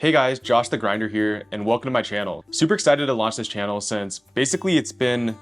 Hey guys, Josh the Grinder here, and welcome to my channel. Super excited to launch this channel since basically it's been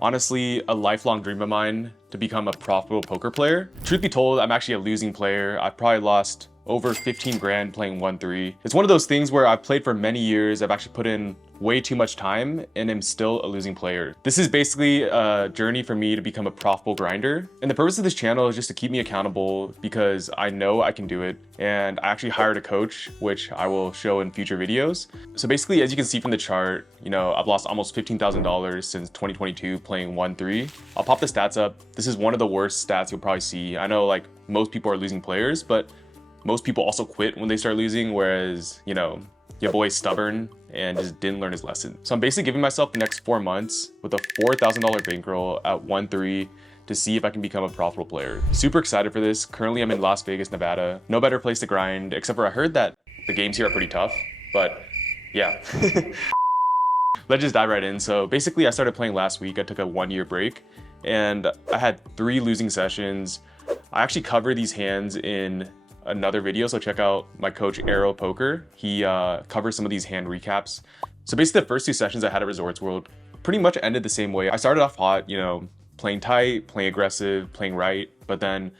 honestly a lifelong dream of mine to become a profitable poker player. Truth be told, I'm actually a losing player. I've probably lost over 15 grand playing 1-3. It's one of those things where I've played for many years, I've actually put in way too much time, and am still a losing player. This is basically a journey for me to become a profitable grinder. And the purpose of this channel is just to keep me accountable because I know I can do it. And I actually hired a coach, which I will show in future videos. So basically, as you can see from the chart, I've lost almost $15,000 since 2022 playing 1-3. I'll pop the stats up. This is one of the worst stats you'll probably see. I know like most people are losing players, but most people also quit when they start losing, whereas, your boy's stubborn and just didn't learn his lesson. So I'm basically giving myself the next 4 months with a $4,000 bankroll at 1-3 to see if I can become a profitable player. Super excited for this. Currently I'm in Las Vegas, Nevada. No better place to grind, except for I heard that the games here are pretty tough, but yeah. Let's just dive right in. So basically I started playing last week. I took a 1-year break and I had 3 losing sessions. I actually cover these hands in another video, so check out my coach Arrow Poker. He covers some of these hand recaps. So basically the first 2 sessions I had at Resorts World pretty much ended the same way. I started off hot, playing tight, playing aggressive, playing right, but then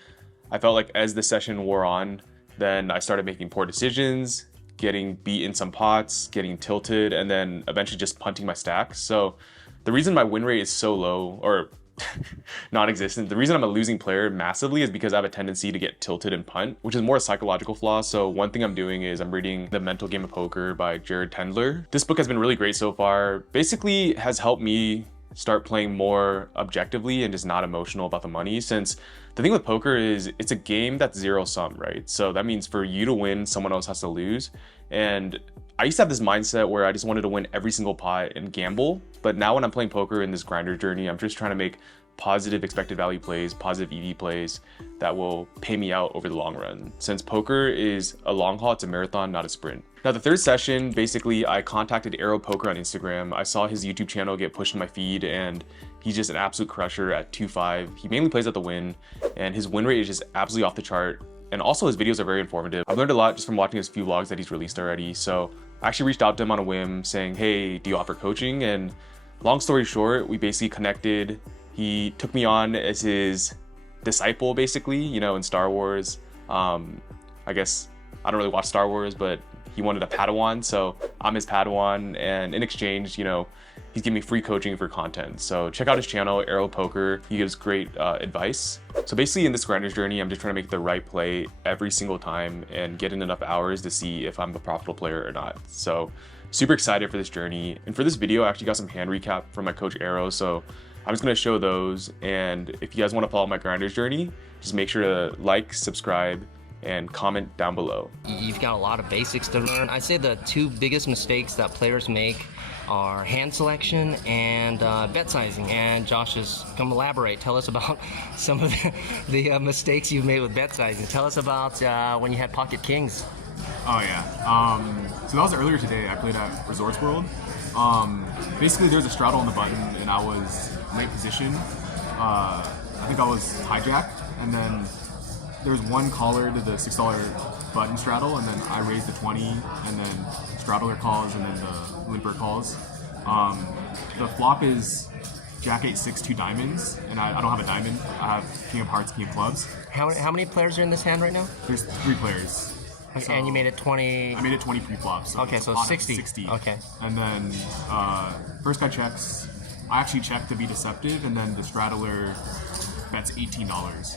I felt like as the session wore on, then I started making poor decisions, getting beat in some pots, getting tilted, and then eventually just punting my stacks. So the reason my win rate is so low, or non-existent, the reason I'm a losing player massively is because I have a tendency to get tilted and punt, which is more a psychological flaw. So one thing I'm doing is I'm reading The Mental Game of Poker by Jared Tendler. This book has been really great so far. Basically has helped me start playing more objectively and just not emotional about the money, since the thing with poker is it's a game that's zero sum, right? So that means for you to win, someone else has to lose. And I used to have this mindset where I just wanted to win every single pot and gamble. But now when I'm playing poker in this grinder journey, I'm just trying to make positive expected value plays, positive EV plays that will pay me out over the long run. Since poker is a long haul, it's a marathon, not a sprint. Now the third session, basically I contacted Arrow Poker on Instagram. I saw his YouTube channel get pushed in my feed and he's just an absolute crusher at 2-5. He mainly plays at the win and his win rate is just absolutely off the chart. And also his videos are very informative. I've learned a lot just from watching his few vlogs that he's released already. So I actually reached out to him on a whim saying, hey, do you offer coaching? And long story short, we basically connected. He took me on as his disciple basically, in Star Wars. I guess I don't really watch Star Wars, but he wanted a Padawan. So I'm his Padawan. And in exchange, he's giving me free coaching for content. So check out his channel, Arrow Poker. He gives great advice. So basically in this grinder's journey, I'm just trying to make the right play every single time and get in enough hours to see if I'm a profitable player or not. So super excited for this journey. And for this video, I actually got some hand recap from my coach Arrow. So I'm just gonna show those. And if you guys wanna follow my grinder's journey, just make sure to like, subscribe, and comment down below. You've got a lot of basics to learn. I'd say the 2 biggest mistakes that players make are hand selection and bet sizing. And Josh, just come elaborate. Tell us about some of the mistakes you've made with bet sizing. Tell us about when you had pocket kings. Oh yeah. So that was earlier today. I played at Resorts World. Basically, there's a straddle on the button, and I was late position. I think I was hijacked, and then there was one caller to the $6 button straddle, and then I raised the 20, and then straddler calls, and then the limper calls. The flop is Jack 8-6 2 diamonds, and I don't have a diamond. I have King of Hearts, King of Clubs. How many players are in this hand right now? There's 3 players. So and you made it 20. I made it 20 pre-flop. So okay, so 60. Okay. And then first guy checks. I actually checked to be deceptive, and then the straddler bets $18.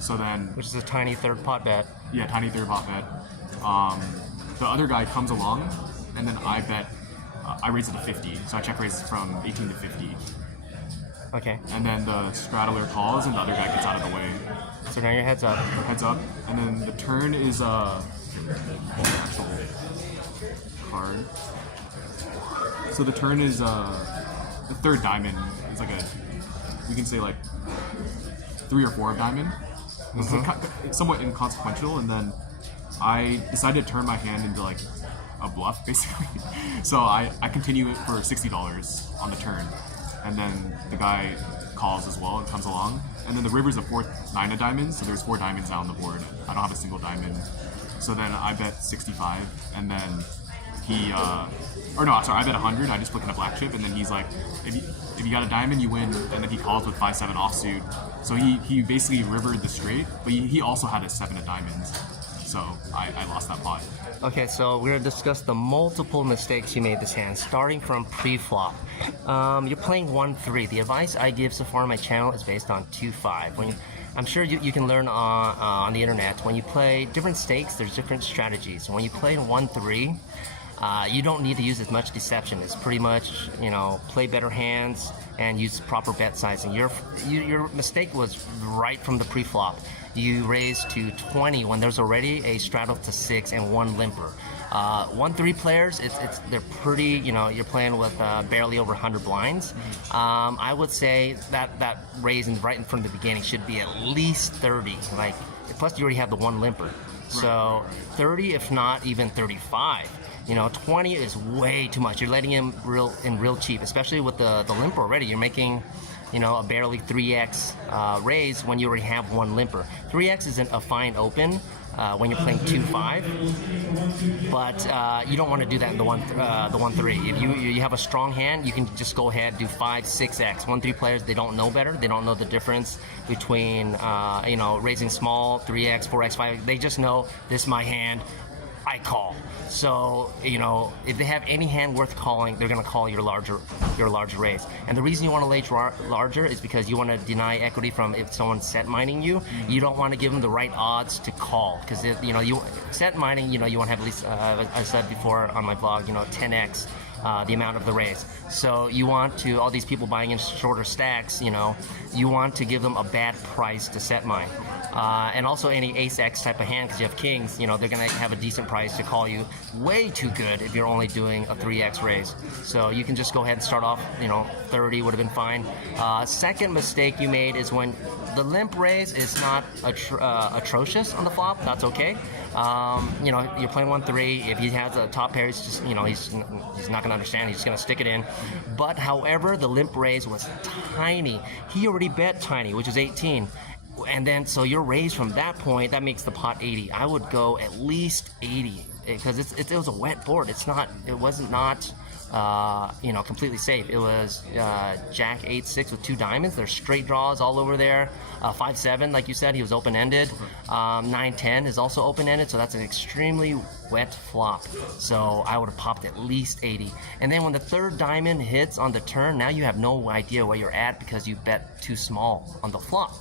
So then, which is a tiny third pot bet. Yeah, tiny third pot bet. The other guy comes along, and then I bet. I raise it to 50. So I check raise from 18 to 50. Okay. And then the straddler calls, and the other guy gets out of the way. So now your head's up. Heads up, and then the turn is actual card. So the turn is the third diamond. It's like we can say like 3 or 4 of diamond. It's somewhat inconsequential, and then I decided to turn my hand into like a bluff basically. So I continue it for $60 on the turn, and then the guy calls as well and comes along. And then the river's a 4th 9 of diamonds, so there's 4 diamonds out on the board. I don't have a single diamond. So then I bet 65, and then he, or no, sorry, I bet 100. I just put in a black chip, and then he's like, if you got a diamond, you win, and then he calls with 5-7 offsuit. So he basically rivered the straight, but he also had a 7 of diamonds. So I lost that pot. Okay, so we're gonna discuss the multiple mistakes you made this hand, starting from pre-flop. You're playing 1-3. The advice I give so far on my channel is based on 2-5. I'm sure you can learn on the internet. When you play different stakes, there's different strategies. When you play in 1-3, you don't need to use as much deception. It's pretty much, play better hands and use proper bet sizing. Your mistake was right from the pre-flop. You raised to 20 when there's already a straddle to 6 and 1 limper. 1-3 players, they're pretty, you're playing with barely over 100 blinds. I would say that raising right in front of the beginning should be at least 30. Plus you already have the 1 limper. So 30, if not even 35. 20 is way too much. You're letting him real cheap, especially with the limper already. You're making, a barely 3x raise when you already have 1 limper. 3x isn't a fine open when you're playing 2-5, but you don't want to do that in the 1-3. If you have a strong hand, you can just go ahead, do 5, 6x. 1-3 players, they don't know better. They don't know the difference between raising small, 3x, 4x, 5. They just know this is my hand. I call. So, if they have any hand worth calling, they're going to call your larger raise. And the reason you want to lay larger is because you want to deny equity from if someone's set mining you. You don't want to give them the right odds to call, because you set mining, you want to have at least, I said before on my blog, 10x the amount of the raise. So you want to, all these people buying in shorter stacks, you want to give them a bad price to set mine. And also any ace-x type of hand, because you have kings, they're going to have a decent price to call you way too good if you're only doing a 3x raise. So you can just go ahead and start off, 30 would have been fine. Second mistake you made is when the limp raise is not atrocious on the flop. That's okay. You're playing 1-3. If he has a top pair, he's just, he's not going to understand. He's just going to stick it in. But however, the limp raise was tiny. He already bet tiny, which is 18. And then, so your raise from that point, that makes the pot 80. I would go at least 80 because it was a wet board. It wasn't completely safe. It was Jack 8-6 with 2 diamonds. There's straight draws all over there. 5-7, like you said, he was open-ended. 9-10 is also open-ended, so that's an extremely wet flop. So I would have popped at least 80. And then when the third diamond hits on the turn, now you have no idea where you're at because you bet too small on the flop.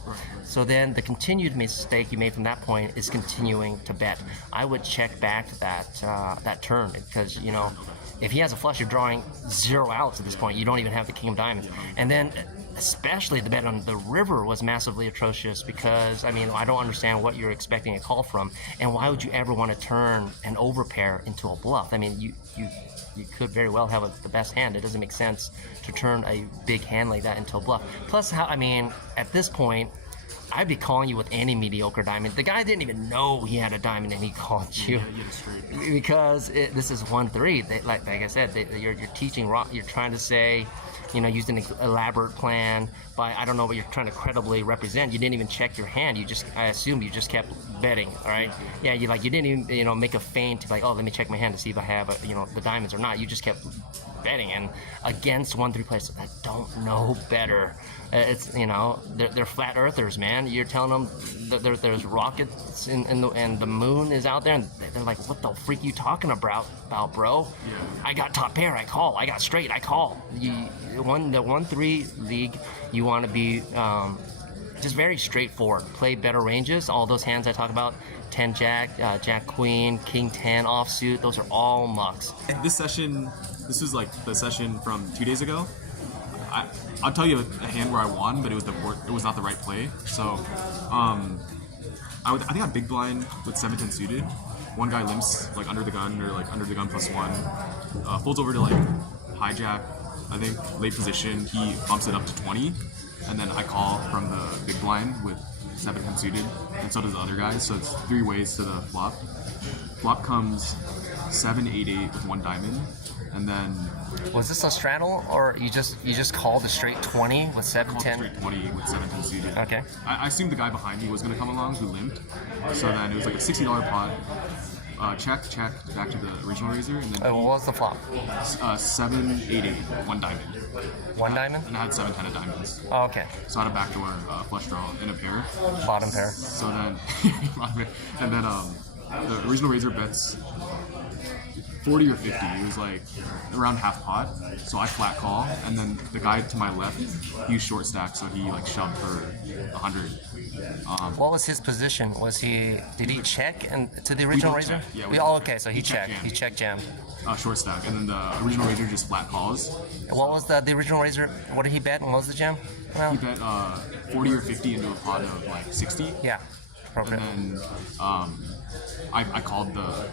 So then the continued mistake you made from that point is continuing to bet. I would check back that turn because, if he has a flush, you're drawing 0 outs at this point. You don't even have the king of diamonds. And then especially the bet on the river was massively atrocious because, I don't understand what you're expecting a call from. And why would you ever want to turn an overpair into a bluff? You could very well have the best hand. It doesn't make sense to turn a big hand like that into a bluff. Plus, at this point, I'd be calling you with any mediocre diamond. The guy didn't even know he had a diamond and he called you because this is 1-3. Like I said, you're teaching rock. You're trying to say, used an elaborate plan, but I don't know what you're trying to credibly represent. You didn't even check your hand. I assumed you just kept betting, all right? Yeah, you didn't even, make a feint to let me check my hand to see if I have, the diamonds or not. You just kept betting, and against 1-3 players that don't know better. It's, they're flat earthers, man. You're telling them that there's rockets and the moon is out there, and they're like, what the freak you talking about, bro? Yeah. I got top pair, I call. I got straight, I call. The 1-3 league, you want to be just very straightforward. Play better ranges. All those hands I talk about, 10 jack, jack queen, king 10 offsuit, those are all mucks. This was like the session from 2 days ago. I'll tell you a hand where I won, but it was not the right play. So, I think I'm big blind with 7-10 suited. One guy limps under the gun or under the gun +1, folds over to hijack. I think late position. He bumps it up to 20, and then I call from the big blind with 7-10 suited, and so does the other guy. So it's 3 ways to the flop. Flop comes 7-8-8 with 1 diamond, and then Was this a straddle, or you just called a straight 20 with 7 called 10? straight 20 with 17 suited. Okay. I assumed the guy behind me was going to come along who limped, so then it was like a $60 pot. Check back to the original razor, and then What was the flop? 7-8-8 1 diamond. 1 diamond? And I had 7-10 of diamonds. Oh, okay. So I had a backdoor flush draw in a pair. Bottom pair. So then, and then the original razor bets 40 or 50. It was like around half pot. So I flat call, and then the guy to my left, he was short stack, so he like shoved for 100. What was his position? Did he check and to the original both razor? checked, yeah, we Oh, both okay. So he checked. jammed. He checked jam. Short stack, and then the original razor just flat calls. What was the original razor? What did he bet? And what was the jam? Well, He bet 40 or 50 into a pot of like 60. yeah, appropriate. And then I called the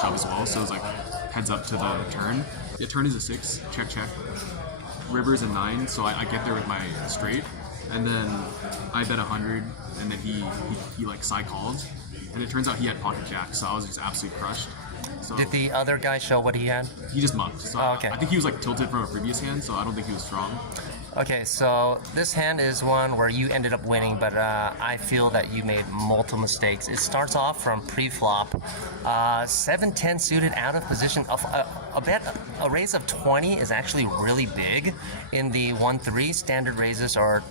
shove as well, so it was like heads up to the turn. The turn is a 6, check. River is a 9, so I get there with my straight, and then I bet 100, and then he like side called, and it turns out he had pocket jack, so I was just absolutely crushed. So Did the other guy show what he had? he just mucked. So Oh, okay. I think he was like tilted from a previous hand, so I don't think he was strong. Okay, so this hand is one where you ended up winning, but I feel that you made multiple mistakes. It starts off from pre-flop, 7-10 suited out of position. A raise of 20 is actually really big. In the 1-3, standard raises are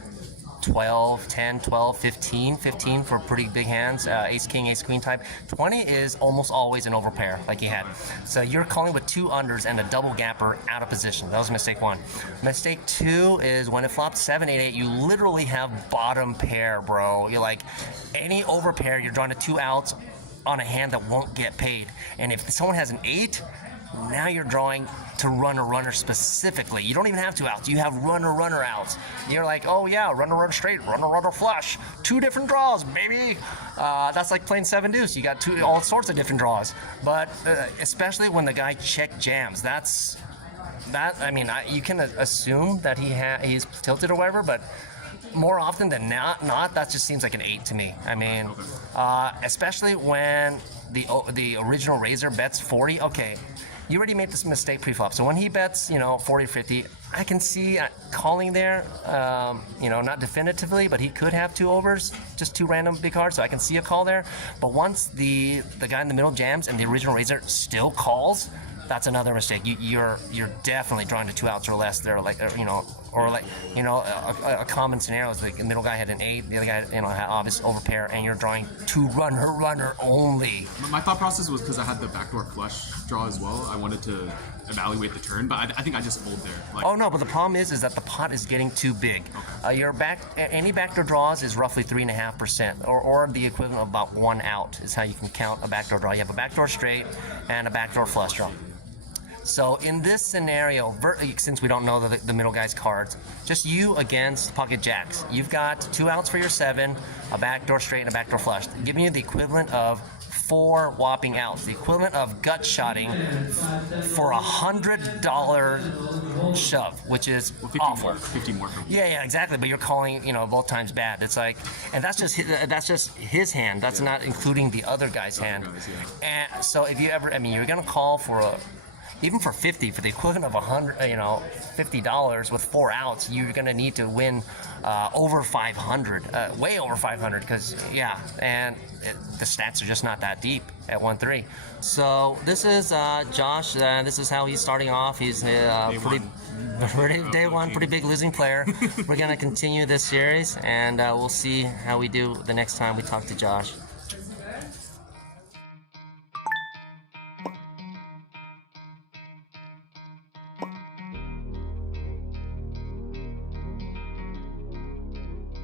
12, 10, 12, 15 for pretty big hands, ace king, ace queen type. 20 is almost always an overpair like you had. So you're calling with 2 unders and a double gapper out of position. That was mistake 1. Mistake 2 is when it flopped 7-8-8, you literally have bottom pair, bro. You're like, any overpair, you're drawing to 2 outs on a hand that won't get paid. And if someone has an 8, now you're drawing to runner specifically. You don't even have 2 outs. You have runner outs. You're like, oh yeah, runner straight, runner flush. 2 different draws, baby. That's like playing 7 deuce. You got all sorts of different draws. But especially when the guy check jams, you can assume that he's tilted or whatever, but more often than not, that just seems like an 8 to me. I mean, especially when the original razor bets 40. Okay, you already made this mistake pre-flop. So when he bets, 40 or 50, I can see calling there, not definitively, but he could have 2 overs, just 2 random big cards, so I can see a call there. But once the guy in the middle jams and the original razor still calls, that's another mistake. You're definitely drawing to 2 outs or less there, a common scenario is like the middle guy had an 8, the other guy, had obvious overpair, and you're drawing to runner only. My thought process was because I had the backdoor flush draw as well. I wanted to evaluate the turn, but I think I just fold there. Oh no, but the problem is that the pot is getting too big. Okay. Any backdoor draws is roughly 3.5%, or the equivalent of about 1 out is how you can count a backdoor draw. You have a backdoor straight and a backdoor flush draw. So in this scenario, since we don't know the middle guy's cards, just you against pocket jacks. You've got 2 outs for your 7, a backdoor straight and a backdoor flush, giving you the equivalent of 4 whopping outs, the equivalent of gut shotting for $100 shove, which is 50 awful. 50 more. Yeah, exactly. But you're calling, both times bad. It's like, and that's just his hand. That's not including the other guy's hand. And so if you ever, you're gonna call for even for 50, for the equivalent of $50 with 4 outs, you're gonna need to win over 500, way over 500, because the stats are just not that deep at 1-3. So this is Josh. This is how he's starting off. He's pretty big losing player. We're gonna continue this series, and we'll see how we do the next time we talk to Josh.